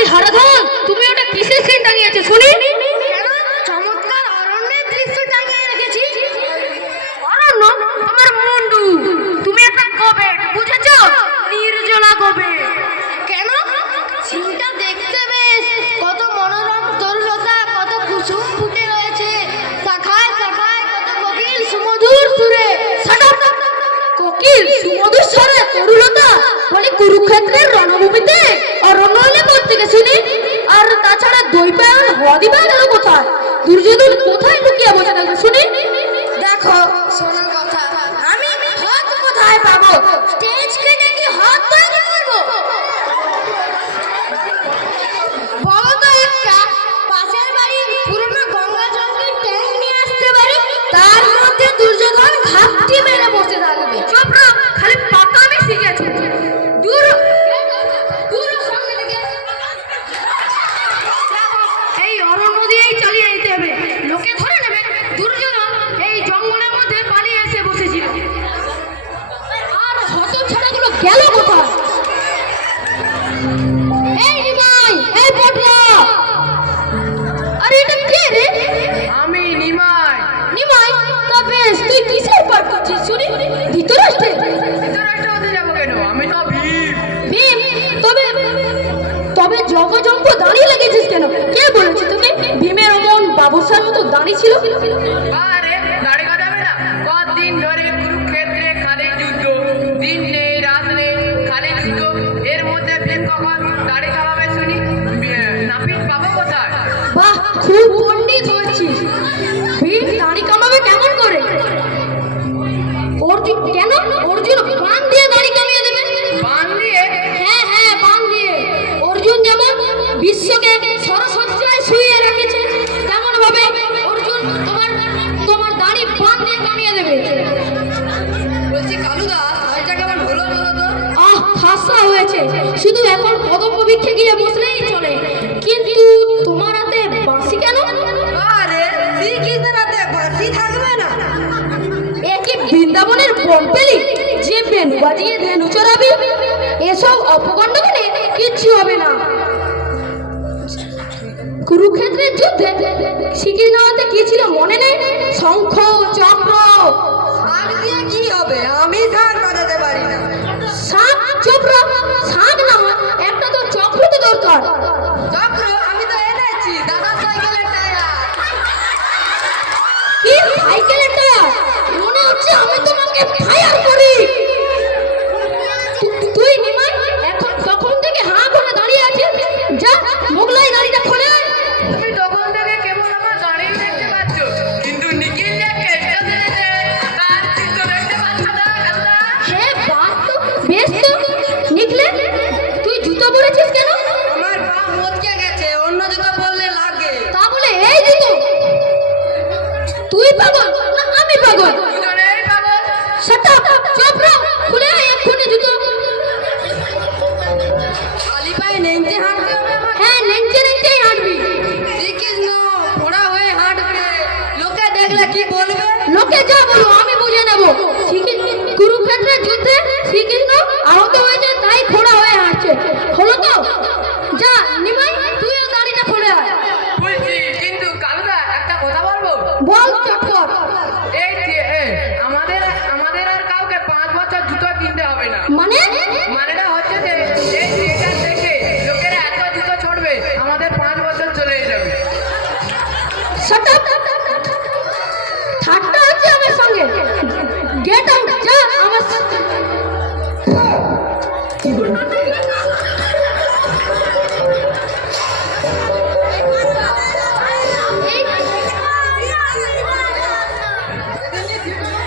আরে হারাধন, তুমি ওটা কিসের সিন টাঙিয়েছো শুনি? কেন? চমৎকার অরণ্যের দৃশ্য টাঙিয়ে রেখেছি। অরণ্য? আমার মুন্ডু। তুমি একটা কবে বুঝেছো? নির্জলা কবে? কেন? সিনটা দেখতে বেশ, কত মনোরম তরুলতা, কত কুসুম ফুটে রয়েছে শাখায় শাখায়, কত কোকিল সুমধুর সুরে। কোকিল সুমধুর স্বরে তরুলতা বলে কুরুক্ষেত্রের রণভূমিতে অরণ্য হলে কোত্থেকে শুনি? আর তাছাড়া দৈপায়ন হদিবা গেল কোথায়? দুর্যোধন কোথায় লুকিয়ে বসে থাকবে শুনি? দেখো শোনার কথা, আমি হাত কোথায় পাবো? স্টেজ কেটে কি হাত তৈরি করবো? বলো তো একটা, পাশের বাড়ির পুরনো গঙ্গা জলকে ট্যাঙ্ক নিয়ে আসতে পারি, তার মধ্যে দুর্যোধন ঘাপটি মেরে বসে থাকবে। চোপড়া, খালি পাকামি শিখেছো। দূর দূর সামনে থেকে। এই অরণ্য দিয়েই চালিয়ে যেতে হবে, লোকে ধরে নেবে দুর্যোধন এই জঙ্গলের মধ্যে পালিয়ে এসে বসেছিল। আর হতচ্ছাড়াগুলো গেল কোথায়? এই নিমাই, এই পটলা, আরে এটা কে রে? আমি নিমাই। নিমাই, তা বেশ, তুই কিসের পার করছিস শুনি? ধৃতরাষ্ট্রে? ধৃতরাষ্ট্র হতে যাবো কেন? আমি তো ভীম। ভীম? তবে তবে জগজম্প দাঁড়িয়ে লেগেছিস কেন? কে বলেছে তোকে ভীমের অমন বাবুসার মতো দাঁড়িয়ে ছিল? আরে দাড়ি কাটাবে না? কতদিন ধরে কুরুক্ষেত্রে খালি যুদ্ধ, দিন নেই রাত নেই খালি যুদ্ধ, এর মধ্যে ভীম কখন দাড়ি কামাবে শুনি? নাপিত পাবো কোথায়? বাহ, খুব পণ্ডিত হচ্ছিস। ভীম দাড়ি কামাবে কেমন করে? অর্জুন কেন? অর্জুন বান দিয়ে দাড়ি কামিয়ে দেবে। বান দিয়ে? হ্যাঁ হ্যাঁ, বান দিয়ে। অর্জুন যেমন বিশ্বকে সরসজ্জায় শুইয়ে রেখেছে, তেমন ভাবে অর্জুন তোমার তোমার দাড়ি বান দিয়ে কামিয়ে দেবে। বলছি কালুদা, এটা কেমন হলো বলো তো? আহ, খাসা হয়েছে। শুধু এখন কদম্ব বৃক্ষে গিয়ে বসলেই চলে। কিন্তু তোমার হাতে বাঁশি কেন? আরে শ্রীকৃষ্ণের হাতে বাঁশি থাকবে না? এ কি বৃন্দাবনের বন পেলি যে বেনু বাজিয়ে ধেনু চড়াবি? এসব অপকাণ্ড করে কিচ্ছু হবে না। কুরুক্ষেত্রের যুদ্ধে শ্রীকৃষ্ণ হাতে কি ছিল মনে নেই? শঙ্খ, চক্র। শাক দিয়ে কি হবে? আমি শাক বাজাতে পারি না। শাক? চক্র? শাক না হয় একটা তো চক্র তো দরকার। চক্র আমি তো এনেছি, দাদা সাইকেলের টায়ার। কি সাইকেলের টায়ার? মনে হচ্ছে আমি তোমাকে ফায়ার করি। তুই নিমাই এখন তখন থেকে হাঁ করে দাঁড়িয়ে আছিস, যা মোগলাই গাড়িটা খোলে আয়। তুমি তখন থেকে কেবল আমার দাঁড়িয়ে দেখতে পাচ্ছ, কিন্তু নিখিল যে কেষ্ট দিয়েছে তার চিত্র দেখতে পাচ্ছ না কালুদা? হ্যাঁ, বাস তো বেশ তো। নিকলে, তুই জুতো পরেছিস কেন? আমার পা মচকে গেছে, অন্য জুতো পরলে লাগে। তা বলে এই জুতো? তুই পাগল না আমি পাগল? দুজনেই পাগল। শাট আপ, চুপ রহ, খুলে আয় এক্ষুনি জুতো। খালি পায়ে নেমতে হাঁটতে হবে আমার? হ্যাঁ, নেংচে নেংচেই হাঁটবি। শ্রীকৃষ্ণ ঘোড়া হয়ে হাঁটবে, লোকে দেখলে কি বলবে? লোকে যা বলো আমি বুঝে নেব। কুরুক্ষেত্রের যুদ্ধে শ্রীকৃষ্ণ আহত হয়েছে, তাই ঘোড়া হয়ে হাঁটছে। হলো তো? যা নিমাই, তুইও দাড়িটা খুলে আয়। বলছি, কিন্তু কালুদা একটা কথা বলবো? বল চটপট। এই আমাদের আমাদের আর কাউকে 5 বছর জুতো কিনতে হবে না। মানে? মানেটা হচ্ছে যে এই থিয়েটার দেখে লোকেরা এত জুতো ছড়বে, আমাদের 5 বছর চলে যাবে। শাট আপ, ঠাট্টা আছে আমার সঙ্গে? গেট আউট, যা আমার সাথে।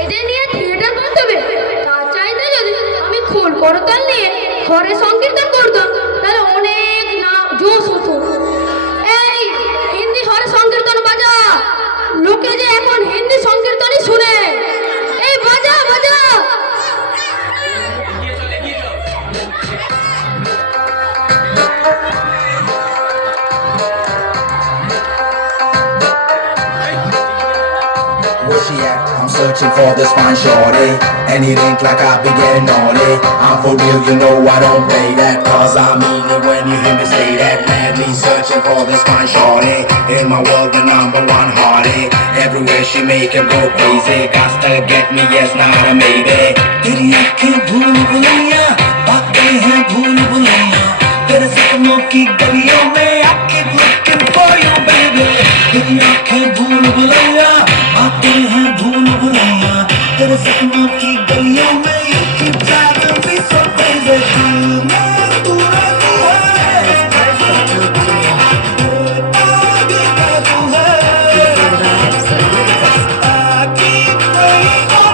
এদের নিয়ে থিয়েটার করতে হবে? তার চাইতে যদি আমি খোল করতাল নিয়ে ঘরে সংকীর্তন করতাম, তাহলে অনেক না জোশ হতো। এই হিন্দি ঘরে সংকীর্তন বাজা, লোকে যে এখন হিন্দি সংকীর্তনই শুনে। এই বাজা বাজা। Where she at? I'm searching for this fine shorty, and it ain't like I be getting naughty. I'm for real, you know I don't play that, cause I mean it when you hear me say that, man. searching for this fine shorty. In my world, the number one hottie. Everywhere she make it go crazy. Got to get me, yes, not a maybe. तेरी आँखें भूल भुलैया, बातें हैं भूल भुलैया. तेरे सपनों की गलियों में I keep looking for you, baby. तेरी आँखें भूल भुलैया, बातें हैं भूल भुलैया. तेरे सपनों की गलियों में you keep driving me so crazy. दिल में तू रहती है, आगे का तू है. I keep praying all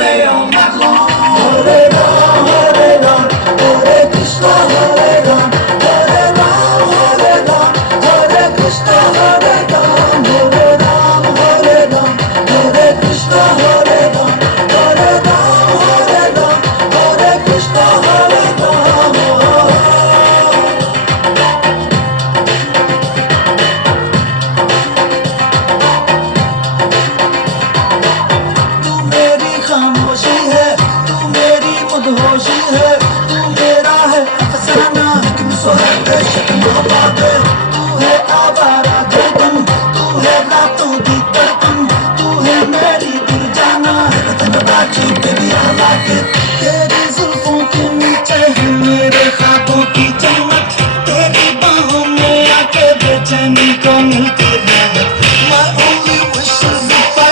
day, all night long. Hare Ram, Hare Ram, Hare Krishna, Hare Ram, Hare Ram, Hare Ram, Hare Krishna, Hare Ram, Hare Ram, Hare Ram, Hare Krishna, Hare Ram, Hare Ram, Hare Ram, Hare Krishna, Hare Ram. तू मेरी खामोशी है, तू मेरी मदहोशी है, तू मेरा है अफसाना, हुक्म सुहाग शक मोहब्बत. तू है आवारा गर्दन, तू है रातों की तड़पन, तू है मेरी दिल जाना. बाजी तेरी हालात, तेरी जुल्फों के नीचे है मेरे ख्वाबों की जन्नत. तेरी बाहों में आके बेचैनी को मिलती है. My only wish is if I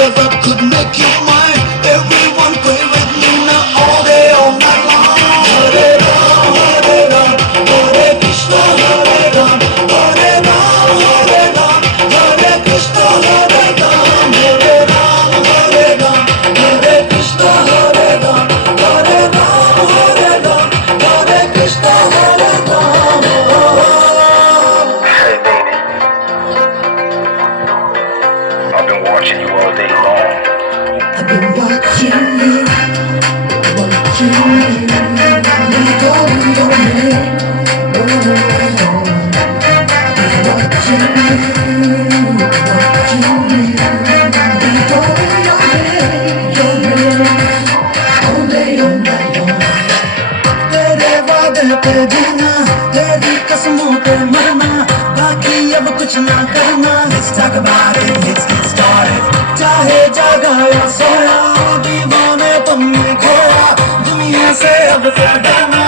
ever could make you mine. Everyone pray with me now all day, all night long. Hare Ram, Hare Ram, Hare Krishna, Hare Ram, Hare Ram, Hare Ram, Hare Krishna, Hare Ram, Hare Ram, Hare Ram, Hare Krishna, Hare Ram, Hare Ram, Hare Ram, Hare Krishna, Hare Ram. Hey baby, I've been watching you all day long. I've been watching you, watching you. You don't know me. Oh, watching you, watching you. You don't know me. All day, all night long. तेरे वादे पे जीना, तेरी कसमों पे मरना, बाकी अब कुछ ना करना. Let's talk about it, let's get started. चाहे जागा या सोया, दीवानेपन में खोया, दुनिया से अब क्या डरना.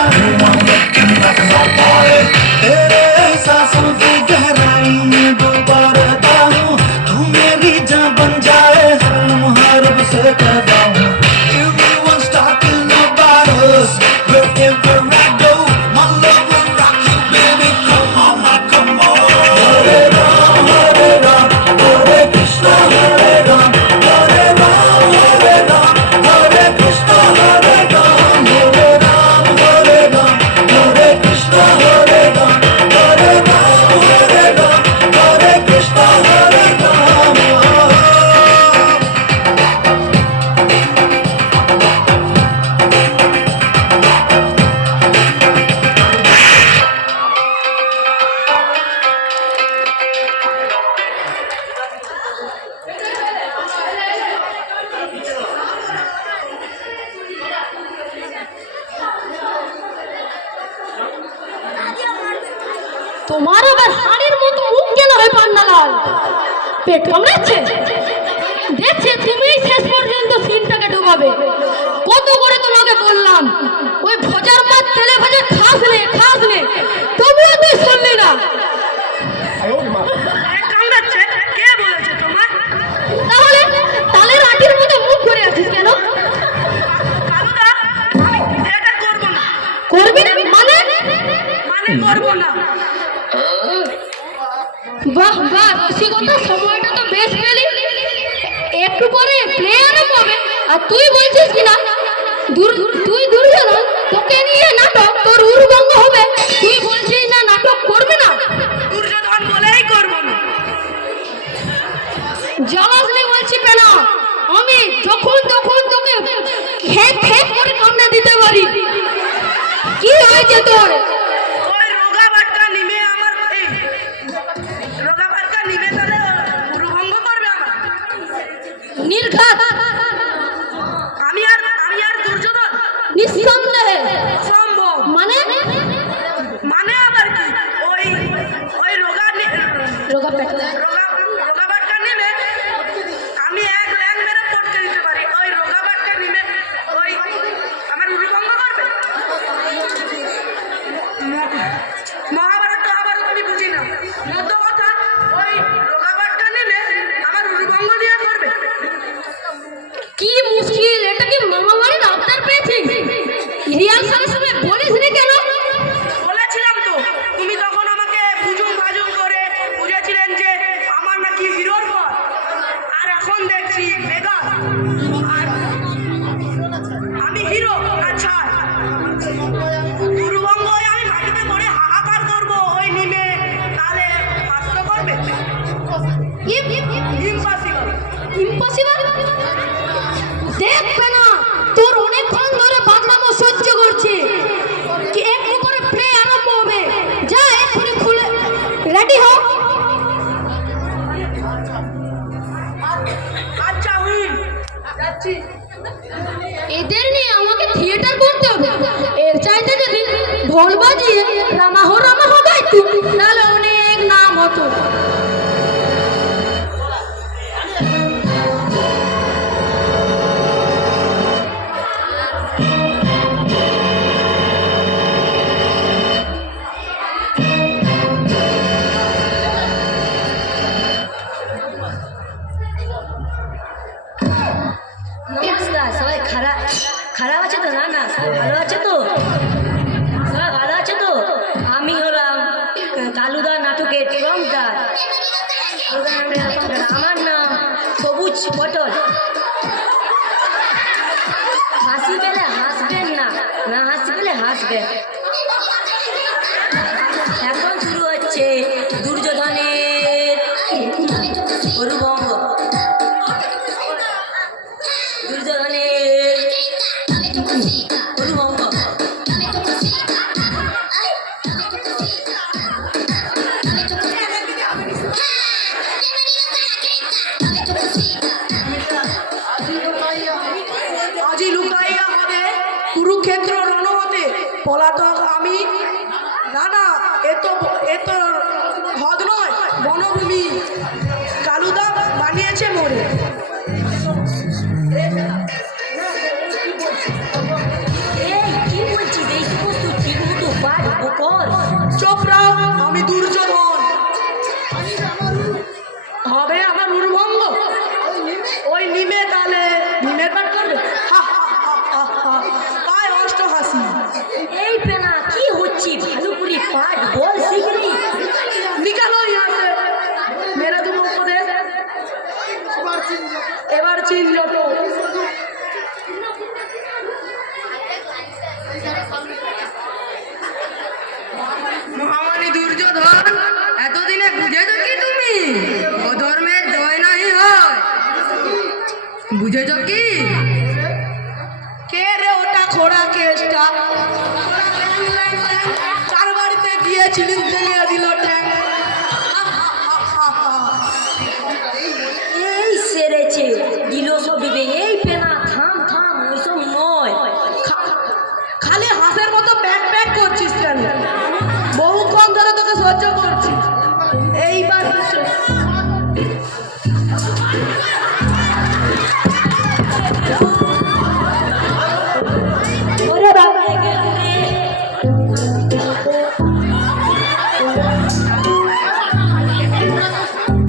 I'm looking like a nobody. तेरे एहसासों की गहराई में डूबा रहता हूँ. तू मेरी जान बन जाए, हर लम्हा रब से कहता हूँ. Everyone's talking about us, wherever I go, my love will rock you, baby. Come on, now, come on. Hare Ram, Hare Ram, Hare Krishna, Hare Ram, Hare Ram, Hare Ram, Hare Krishna, Hare Ram, Hare Ram, Hare Ram, Hare Krishna, Hare Ram, Hare Ram, Hare Ram, Hare Krishna, Hare Ram. তোমার আবার হাড়ের মতো মুখ কেন হয় পান্নালাল? পেট কামড়াচ্ছে? দেখছে তুমিই শেষ পর্যন্ত সিনটাকে ডুবাবে. কত করে তোমাকে বললাম ওই ভজার মাছ তেলে ভাজা খাস নে, তবুও তুই শুনলি না. কামড়াচ্ছে কে বলেছে তোমার? তাহলে তালের আটির মতো মুখ করে আছিস কেন? কালুদা, আমি এটা করব না. করবি না মানে? মানে করব না. বাহ বাহ, রসিকতা, সময়টা তো বেশ পেলি. একটু পরে প্লে আরম্ভ হবে আর তুই বলছিস কিনা তুই দুর্যোধন, তোকে নিয়ে নাটক, তোর উরভঙ্গ হবে, তুই বলছিস না নাটক করবে না? দুর্যোধন বলেই করব না. জলাসনি বলছি কেন? আমি যখন তখন তোকে খেপ করে কামড়ে দিতে পারি. কি হয়েছে তোর? ওই রোগা বাটকা নিমে আমার এই রোগা বাটকা নিমে তাহলে গুরুভঙ্গ করবে আমার. নির্ঘাত, আমি আর দুর্যোধন নিঃসন্দেহে সম্ভব মানে মহাভারত মহাভারত আমি বুঝি না। মধ্য কথা ওই রোগাবারটা নিলে আমার উরুভঙ্গ দিয়ে করবে। কি মুশকিল, এটা কি মামা বাড়ির আবদার পেয়েছি? রিহার্সালের সময় বলিস নি কেন? বলেছিলাম তো, তুমি তখন আমাকে বুঝুম ভাজুম করে বুঝেছিলেন যে আমার নাকি হিরোর পর, আর এখন দেখছি বেগার। আর আমি হিরো আচ্ছা, উরুভঙ্গ আমি মাটিতে পড়ে হাহাকার করবো ওই নিমে, তাহলে হাস্য করবে? ইম্পসিবল। ইম্পসিবল? দেখবে না, তোর অনেকক্ষণ ধরে বাদনামো সহ্য করছে। কি একটু করে প্লে আরম্ভ হবে, যা এক্ষুনি খুলে রেডি হ। আচ্ছা হুইল, যাচ্ছি। এদের নিয়ে আমাকে থিয়েটার করতে হবে। এর চাইতে যদি ঢোল বাজিয়ে রামাহ রামাহ গাইতো, তাহলে অনেক নাম হতো। নমস্কার, সবাই খারাপ আছে তো? না না, সবাই ভালো আছে তো? সবাই ভালো আছে তো? আমি হলাম কালুদা নাটকের প্রমদার। আমার নাম সবুজ পটল। হাসি পেলে হাসবেন না, না হাসি পেলে হাসবেন। এখন শুরু হচ্ছে দুর্যোধনের হরুভঙ্গ। দুর্যোধনের হরুভঙ্গ। আজি লুকাইয়া হবে কুরুক্ষেত্র রণহতে, পলাতক আমি। না না, এ তো হদ নয়, বনভূমি। কালুদা বানিয়েছে মোরে। এই কি বলছিস? এই সমস্ত ঠিক মতো পাঠ কর। চোপড়া, আমি দুর্যোধন। হবে আমার উরুভঙ্গ ওই নিমে, তাহলে নিমে কাট করবে। হা হা হা হা হা, আয় অষ্ট হাসি। এই পেনা কি হচ্ছে? ভালো করে পাঠ বল, শিখলি? निकालो यहाँ से, मेरा तुम को दे। এবার চিন যত। মহামানী দুর্যোধন, এতদিনে বুঝেছো কি তুমি? অধর্মের জয় নাই হয়। বুঝেছো কি? কে রে ওটা খোড়া কেসটা? কার বাড়িতে গিয়েছিলিস ভেঙে দিল ট্যাং? এই সেরেছে দিল সব দিবে। এই পেনা থাম থাম, ওইসব নয়। খালি হাঁসের মতো প্যাক প্যাক করছিস কেন? বহুক্ষণ ধরে তোকে সহ্য করছি, এইবার ওরে বাবা, এখানে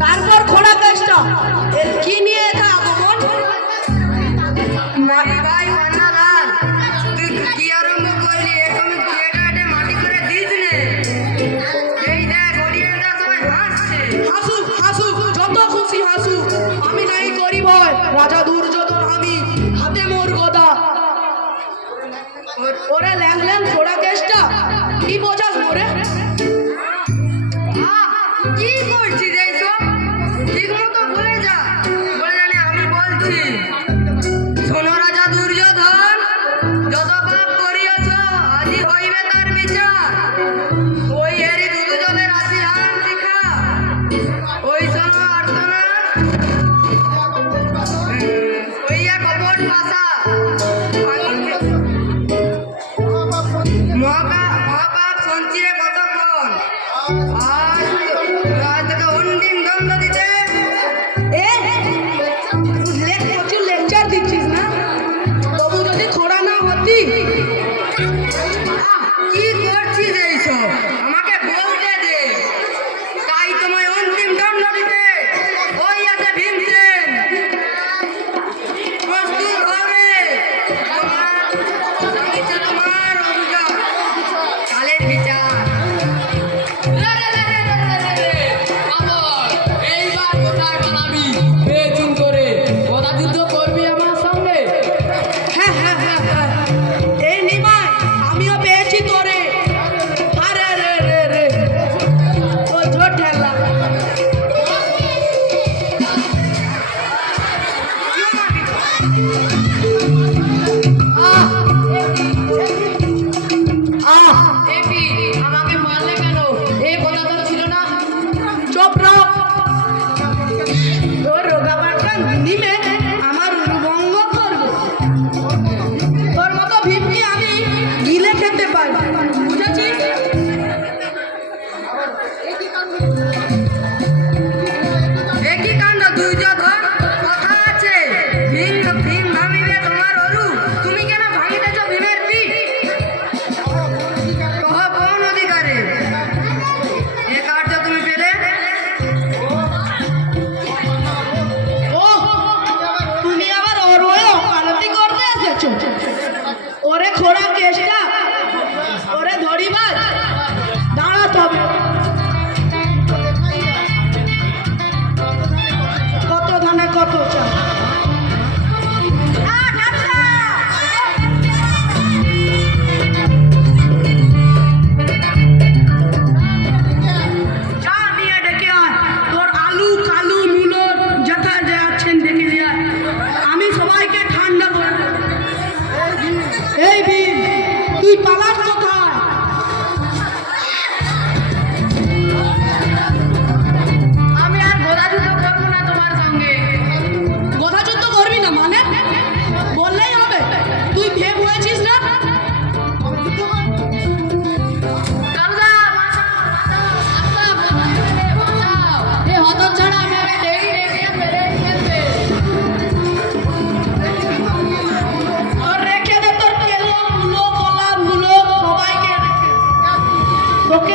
তারপর খোড়া কেসটা এর কি নিয়ে এটা আগমন? ভাই ভাই মান্নালাল, তুই কি আরম্ভ করলি? এখনো থিয়েটারে মাটি করে দিস নে। এই দেখ, অডিয়েন্সরা সবাই হাসছে। হাসু হাসু, যত খুশি হাসু, আমি নাই করি ভয়। রাজা দুর্যোধন আমি, হাতে মোর গদা। ওরে ল্যাং ল্যাং খোড়া কেসটা, কি বোঝাস মোরে? কি করছিস এইসব? ঠিক মতো বলে যা। বলে জানি আমি বলছি। শোনো রাজা দুর্যোধন, যত পাপ করিয়াছ আজই হইবে তার বিচার। ওই এরি দুদুজনের আসি হারাম শিখা, ওই শোনো আর্তনা, ওইয়া কপট ভাষা। মহাপাপ সঞ্চিরে কত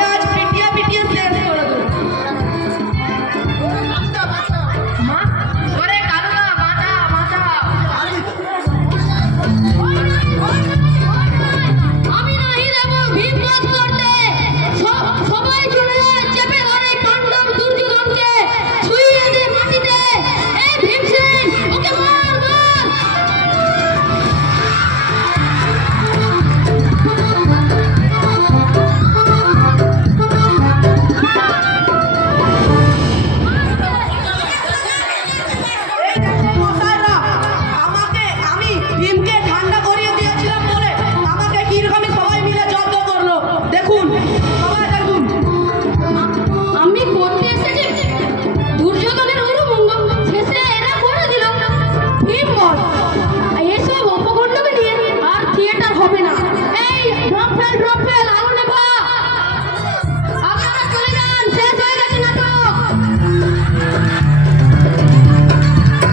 আজ পিটিয়ে পিটিয়ে শেষ করে